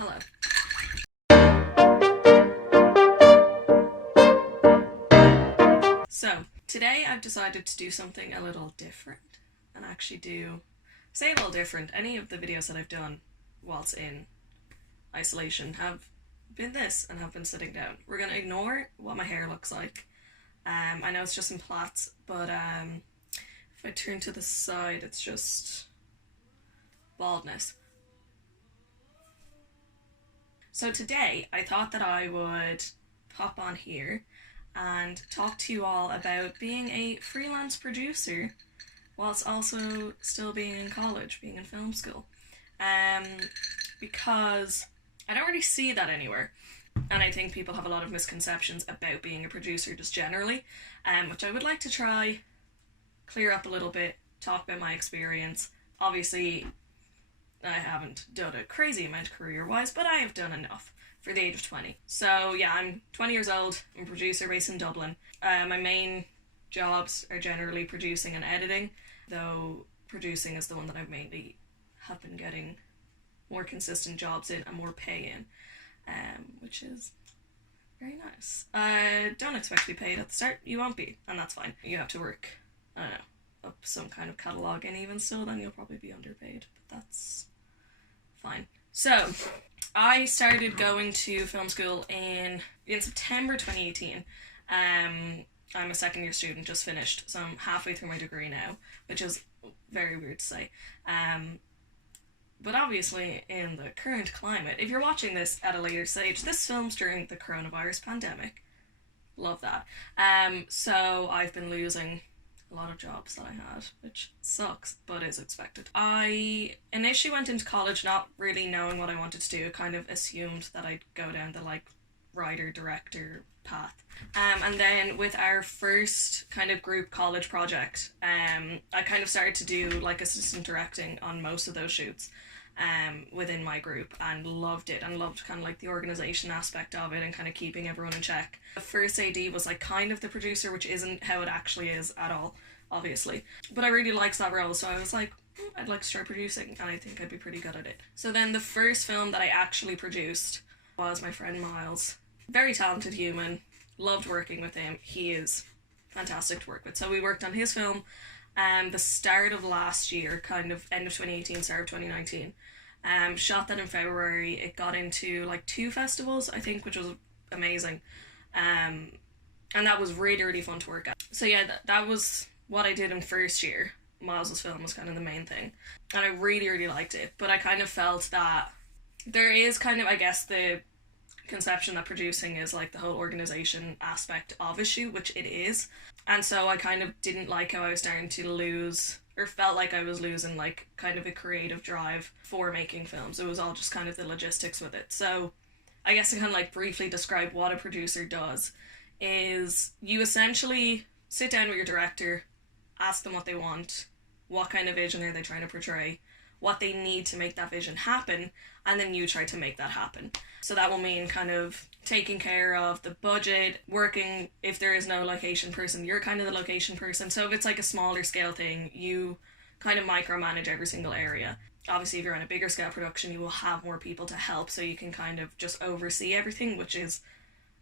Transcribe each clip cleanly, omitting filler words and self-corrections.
Hello. So, today I've decided to do something a little different and actually say a little different. Any of the videos that I've done whilst in isolation have been this and have been sitting down. We're going to ignore what my hair looks like. I know it's just in plaits, but if I turn to the side, it's just baldness. So today I thought that I would pop on here and talk to you all about being a freelance producer whilst also still being in college, being in film school. Because I don't really see that anywhere. And I think people have a lot of misconceptions about being a producer just generally, which I would like to try clear up a little bit, talk about my experience. Obviously, I haven't done a crazy amount career-wise, but I have done enough for the age of 20. So yeah, I'm 20 years old, I'm a producer based in Dublin. My main jobs are generally producing and editing, though producing is the one that I've mainly have been getting more consistent jobs in and more pay in, which is very nice. Don't expect to be paid at the start, you won't be, and that's fine. You have to work, I don't know, up some kind of catalogue, and even still then you'll probably be underpaid, but that's fine. So I started going to film school in September 2018. I'm a second year student, just finished, so I'm halfway through my degree now, which is very weird to say. But obviously, in the current climate, if you're watching this at a later stage, this film's during the coronavirus pandemic. Love that. So I've been losing a lot of jobs that I had, which sucks, but is expected. I initially went into college not really knowing what I wanted to do, kind of assumed that I'd go down the writer, director path. And then with our first kind of group college project, I kind of started to do assistant directing on most of those shoots within my group, and loved it, and loved kind of the organization aspect of it and kind of keeping everyone in check. The first AD was kind of the producer, which isn't how it actually is at all, obviously, but I really liked that role, so I was like, I'd like to start producing, and I think I'd be pretty good at it. So then the first film that I actually produced was my friend Miles. Very talented human, loved working with him. He is fantastic to work with. So we worked on his film the start of last year, kind of end of 2018, start of 2019. Shot that in February. It got into 2 festivals, I think, which was amazing. And that was really, really fun to work at. So yeah, that was what I did in first year. Miles's film was kind of the main thing. And I really, really liked it. But I kind of felt that there is kind of, I guess, the conception that producing is the whole organization aspect of a shoot, which it is. And so I kind of didn't like how I was starting to lose, or felt like I was losing kind of a creative drive for making films. It was all just kind of the logistics with it. So I guess to kind of briefly describe what a producer does is you essentially sit down with your director, ask them what they want, what kind of vision are they trying to portray, what they need to make that vision happen, and then you try to make that happen. So that will mean kind of taking care of the budget, working, if there is no location person, you're kind of the location person. So if it's a smaller scale thing, you kind of micromanage every single area. Obviously, if you're on a bigger scale production, you will have more people to help, so you can kind of just oversee everything, which is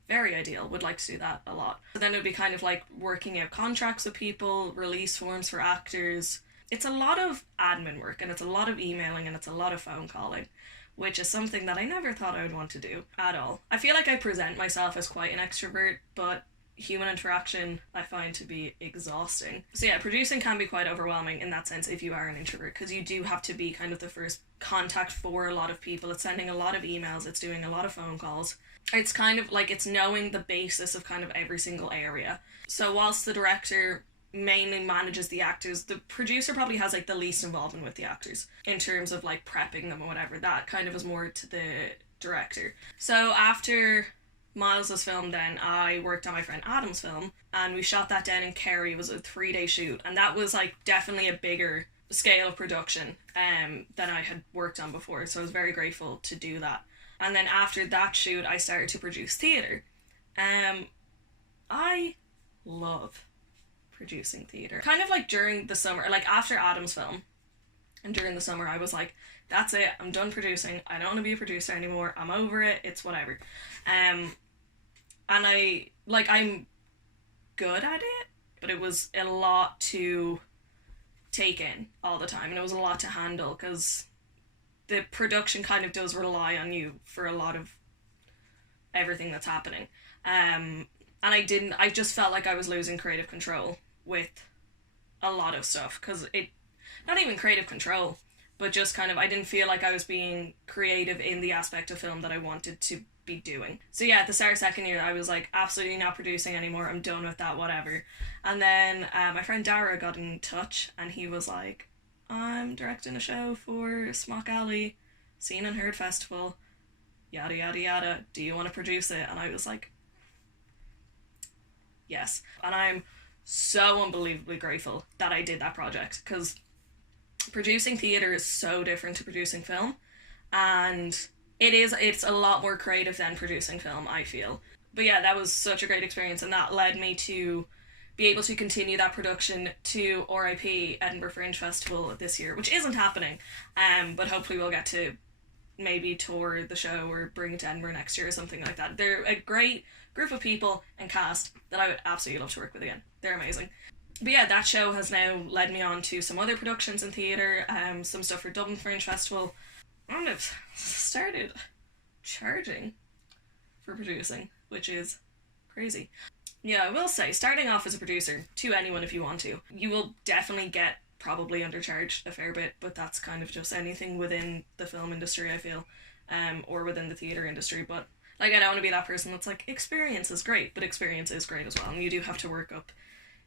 very ideal. Would like to do that a lot. So then it would be kind of working out contracts with people, release forms for actors. It's a lot of admin work, and it's a lot of emailing, and it's a lot of phone calling, which is something that I never thought I would want to do at all. I feel like I present myself as quite an extrovert, but human interaction I find to be exhausting. So yeah, producing can be quite overwhelming in that sense if you are an introvert, because you do have to be kind of the first contact for a lot of people. It's sending a lot of emails, it's doing a lot of phone calls. It's kind of it's knowing the basis of kind of every single area. So whilst the director mainly manages the actors, the producer probably has the least involvement with the actors in terms of prepping them or whatever. That kind of is more to the director. So after Miles's film, then I worked on my friend Adam's film, and we shot that down in Kerry. It was a 3-day shoot, and that was definitely a bigger scale of production than I had worked on before, so I was very grateful to do that. And then after that shoot, I started to produce theatre. I love producing theatre. Kind of during the summer, after Adam's film, And during the summer, I was like, that's it. I'm done producing. I don't want to be a producer anymore. I'm over it. It's whatever. And I'm good at it, but it was a lot to take in all the time, and it was a lot to handle because the production kind of does rely on you for a lot of everything that's happening. And I just felt like I was losing creative control with a lot of stuff, because not even creative control, but just kind of, I didn't feel like I was being creative in the aspect of film that I wanted to be doing. So yeah, at the start of second year, I was like, absolutely not producing anymore. I'm done with that, whatever. And then my friend Dara got in touch, and he was like, I'm directing a show for Smock Alley, Seen and Heard Festival, yada yada yada. Do you want to produce it? And I was like, yes. And I'm so unbelievably grateful that I did that project, because producing theatre is so different to producing film, and it's a lot more creative than producing film, I feel. But yeah, that was such a great experience, and that led me to be able to continue that production to RIP Edinburgh Fringe Festival this year, which isn't happening, but hopefully we'll get to maybe tour the show or bring it to Edinburgh next year or something like that. They're a great group of people and cast that I would absolutely love to work with again. They're amazing. But yeah, that show has now led me on to some other productions in theatre, some stuff for Dublin Fringe Festival, and I've started charging for producing, which is crazy. Yeah, I will say, starting off as a producer, to anyone if you want to, you will definitely get probably undercharged a fair bit, but that's kind of just anything within the film industry, I feel, or within the theatre industry. But like, I don't want to be that person that's like, experience is great, but experience is great as well, and you do have to work up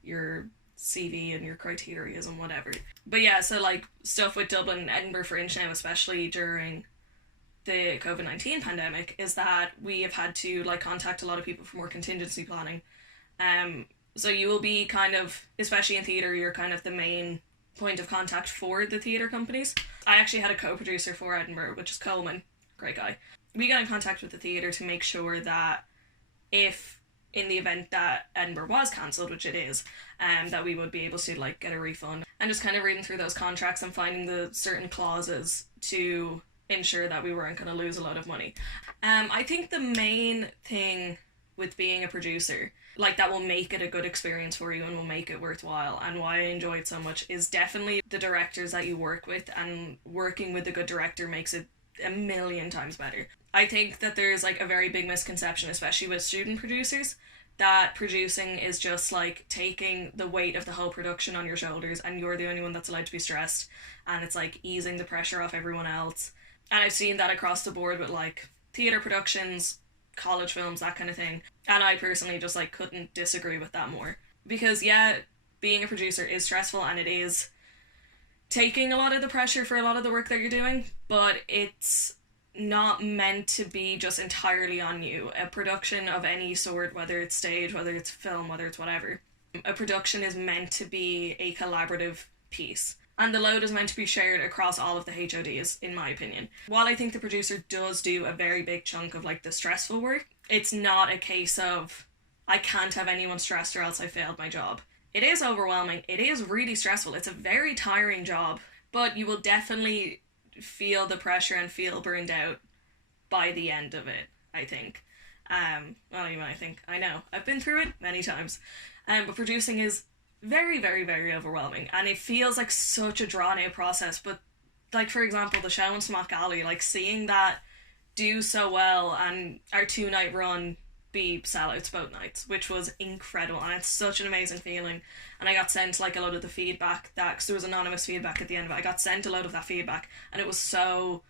your CV and your criterias and whatever. But yeah, so like stuff with Dublin and Edinburgh Fringe now, especially during the COVID-19 pandemic, is that we have had to like contact a lot of people for more contingency planning. So you will be kind of, especially in theatre, you're kind of the main point of contact for the theatre companies. I actually had a co-producer for Edinburgh, which is Coleman, great guy. We got in contact with the theatre to make sure that if in the event that Edinburgh was cancelled, which it is, that we would be able to like get a refund, and just kind of reading through those contracts and finding the certain clauses to ensure that we weren't going to lose a lot of money. I think the main thing with being a producer, like that will make it a good experience for you and will make it worthwhile, and why I enjoy it so much, is definitely the directors that you work with, and working with a good director makes it a million times better. I think that there's like a very big misconception, especially with student producers, that producing is just like taking the weight of the whole production on your shoulders and you're the only one that's allowed to be stressed, and it's like easing the pressure off everyone else. And I've seen that across the board with like theatre productions, college films, that kind of thing. And I personally just like couldn't disagree with that more. Because yeah, being a producer is stressful, and it is taking a lot of the pressure for a lot of the work that you're doing, but it's not meant to be just entirely on you. A production of any sort, whether it's stage, whether it's film, whether it's whatever, a production is meant to be a collaborative piece. And the load is meant to be shared across all of the HODs, in my opinion. While I think the producer does do a very big chunk of like the stressful work, it's not a case of, I can't have anyone stressed or else I failed my job. It is overwhelming. It is really stressful. It's a very tiring job, but you will definitely feel the pressure and feel burned out by the end of it, I think. I know. I've been through it many times. But producing is very, very, very overwhelming, and it feels like such a drawn out process. But like, for example, the show in Smock Alley, like seeing that do so well and our 2-night run be sellouts both nights, which was incredible, and it's such an amazing feeling. And I got sent like a lot of the feedback, that because there was anonymous feedback at the end of it, I got sent a lot of that feedback, and it was so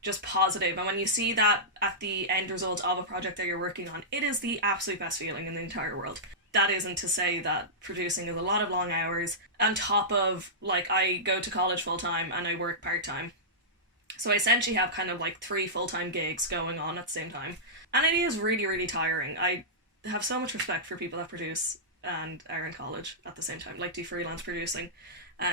just positive. And when you see that at the end result of a project that you're working on, it is the absolute best feeling in the entire world. That isn't to say that producing is a lot of long hours on top of, like, I go to college full time and I work part time, so I essentially have kind of like 3 full-time gigs going on at the same time, and it is really, really tiring. I have so much respect for people that produce and are in college at the same time, like do freelance producing,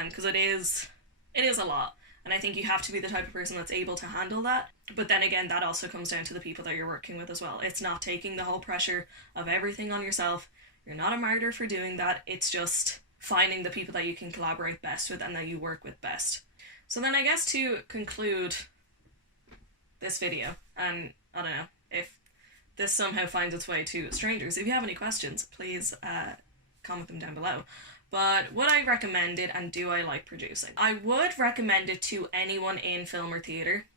because it is a lot, and I think you have to be the type of person that's able to handle that. But then again, that also comes down to the people that you're working with as well. It's not taking the whole pressure of everything on yourself. You're not a martyr for doing that. It's just finding the people that you can collaborate best with and that you work with best. So then I guess to conclude this video, and I don't know if this somehow finds its way to strangers, if you have any questions, please comment them down below. But would I recommend it, and do I like producing? I would recommend it to anyone in film or theatre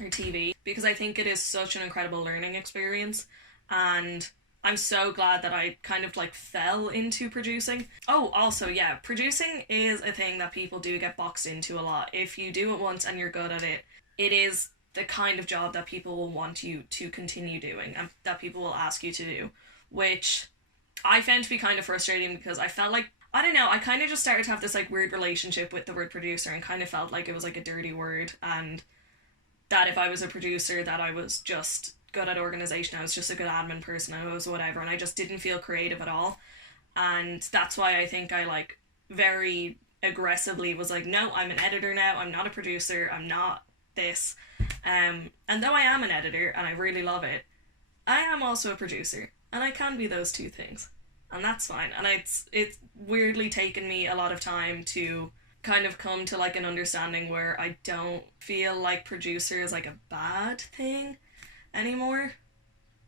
or TV, because I think it is such an incredible learning experience, and I'm so glad that I kind of like fell into producing. Oh, also, yeah, producing is a thing that people do get boxed into a lot. If you do it once and you're good at it, it is the kind of job that people will want you to continue doing and that people will ask you to do, which I found to be kind of frustrating because I felt like, I don't know, I kind of just started to have this like weird relationship with the word producer and kind of felt like it was like a dirty word, and that if I was a producer that I was just good at organization, I was just a good admin person, I was whatever, and I just didn't feel creative at all. And that's why I think I like very aggressively was like, no, I'm an editor now, I'm not a producer, I'm not this. And though I am an editor and I really love it, I am also a producer, and I can be those two things, and that's fine. And it's weirdly taken me a lot of time to kind of come to like an understanding where I don't feel like producer is like a bad thing anymore.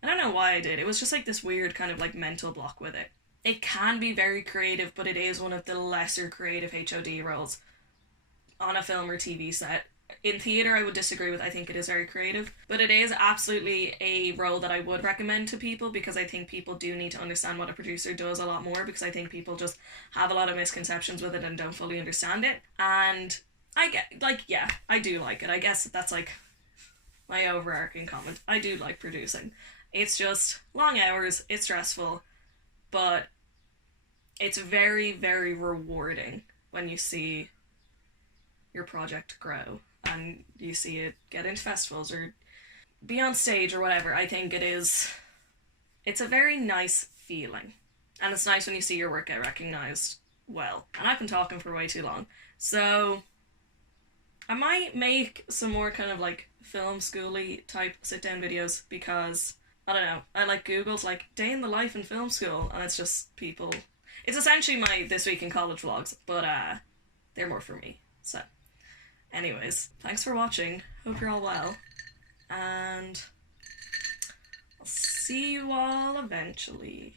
I don't know why I did. It was just like this weird kind of like mental block with it. It can be very creative, but it is one of the lesser creative HOD roles on a film or TV set. In theatre, I would disagree with. I think it is very creative, but it is absolutely a role that I would recommend to people, because I think people do need to understand what a producer does a lot more, because I think people just have a lot of misconceptions with it and don't fully understand it. And I get, like, yeah, I do like it. I guess that's like my overarching comment. I do like producing. It's just long hours, it's stressful, but it's very, very rewarding when you see your project grow and you see it get into festivals or be on stage or whatever. I think it's a very nice feeling, and it's nice when you see your work get recognised well. And I've been talking for way too long, so I might make some more kind of like film schooly type sit down videos, because I don't know, I like Googled like day in the life in film school, and it's just people, it's essentially my this week in college vlogs, but they're more for me. So anyways, thanks for watching, hope you're all well, and I'll see you all eventually.